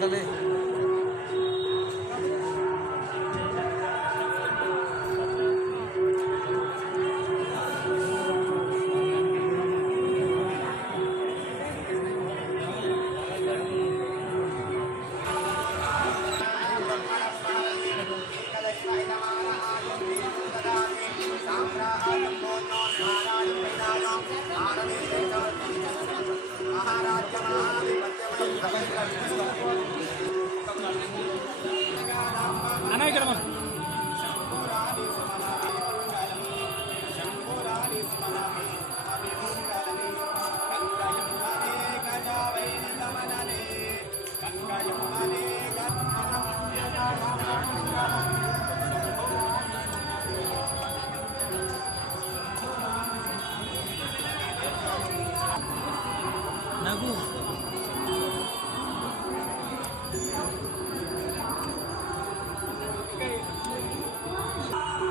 डाले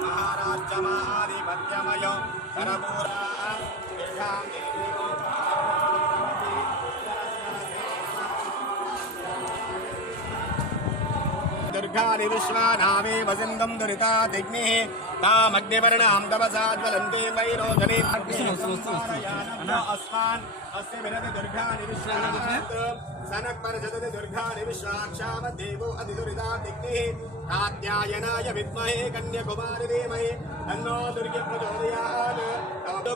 మహారాష్ట్ర మహారాజ్యమాధిపత్యమయ కరపూరా. దీర్ఘాం దేవీరో దుర్గాని విశ్వానామే వసంతం దురితా దిగ్ని తామగ్నివర్ణాం తపసాజ్వలంతే వైరోధనే అస్మాన్ అస్య విరతి దుర్గాని విశ్వానాత్ సనక్పరజదతి దుర్గాని విశ్వాక్షామ దేవో అతి దురితా దిగ్ని కాత్యాయనాయ విద్మహే కన్యకుమారి ధీమహి తన్నో దుర్గ ప్రచోదయాత్ తమోక్త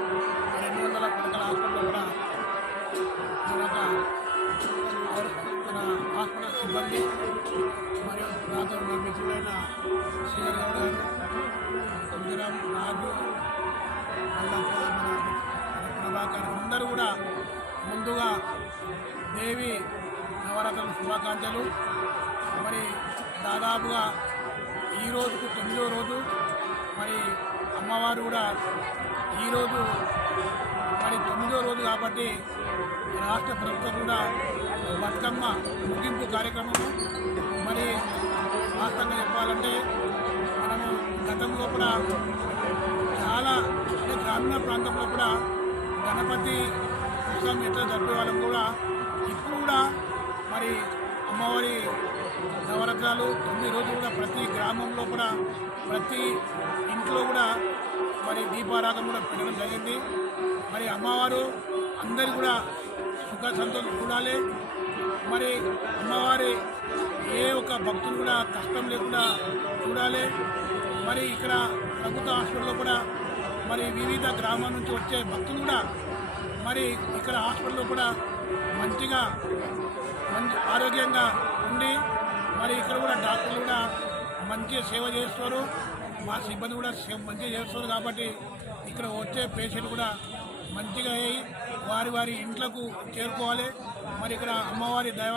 శ్రీరంగం గౌడ్ గారు ప్రభాకర్ అందరూ కూడా ముందుగా దేవి నవరత్న శుభాకాంక్షలు మరి దాదాపుగా ఈ రోజుకు తొమ్మిదో రోజు మరి అమ్మవారు కూడా ఈరోజు మరి తొమ్మిదో రోజు కాబట్టి రాష్ట్ర ప్రభుత్వం కూడా బతుకమ్మ ముగింపు కార్యక్రమము మరి రాష్ట్రంగా చెప్పాలంటే మనము గతంలో కూడా చాలా అంటే గ్రామీణ ప్రాంతంలో కూడా గణపతి ఉత్సవం ఎట్లా జరిపేవాళ్ళం కూడా ఇప్పుడు కూడా మరి అమ్మవారి నవరత్నాలు తొమ్మిది రోజులు కూడా ప్రతి గ్రామంలో కూడా ప్రతి ఇంట్లో కూడా మరి దీపారాధన కూడా పెట్టడం జరిగింది. మరి అమ్మవారు అందరు కూడా సుఖ సంతోషం చూడాలి. మరి అమ్మవారి ఏ ఒక్క భక్తులు కూడా కష్టం లేకుండా చూడాలి. మరి ఇక్కడ ప్రభుత్వ హాస్పిటల్లో కూడా మరి వివిధ గ్రామాల నుంచి వచ్చే భక్తులు కూడా మరి ఇక్కడ హాస్పిటల్లో కూడా మంచిగా మంచి ఆరోగ్యంగా ఉండి మరి ఇక్కడ కూడా డాక్టర్లు కూడా మంచిగా సేవ చేస్తారు. మా సిబ్బంది కూడా మంచిగా చేస్తారు కాబట్టి ఇక్కడ వచ్చే పేషెంట్ కూడా మంచిగా అయ్యి వారి వారి ఇంట్లకు చేరుకోవాలి. మరి ఇక్కడ అమ్మవారి దయ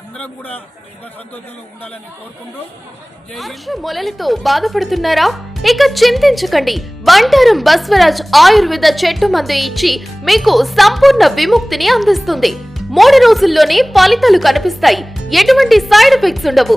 అందరం కూడా సుఖ సంతోషంలో ఉండాలని కోరుకుంటూ మొలలతో బాధపడుతున్నారా? ఇక చింతించకండి. బంటారం బస్వరాజ్ ఆయుర్వేద చెట్టు మందు ఇచ్చి మీకు సంపూర్ణ విముక్తిని అందిస్తుంది. మూడు రోజుల్లోనే ఫలితాలు కనిపిస్తాయి. ఎటువంటి సైడ్ ఎఫెక్ట్స్ ఉండవు.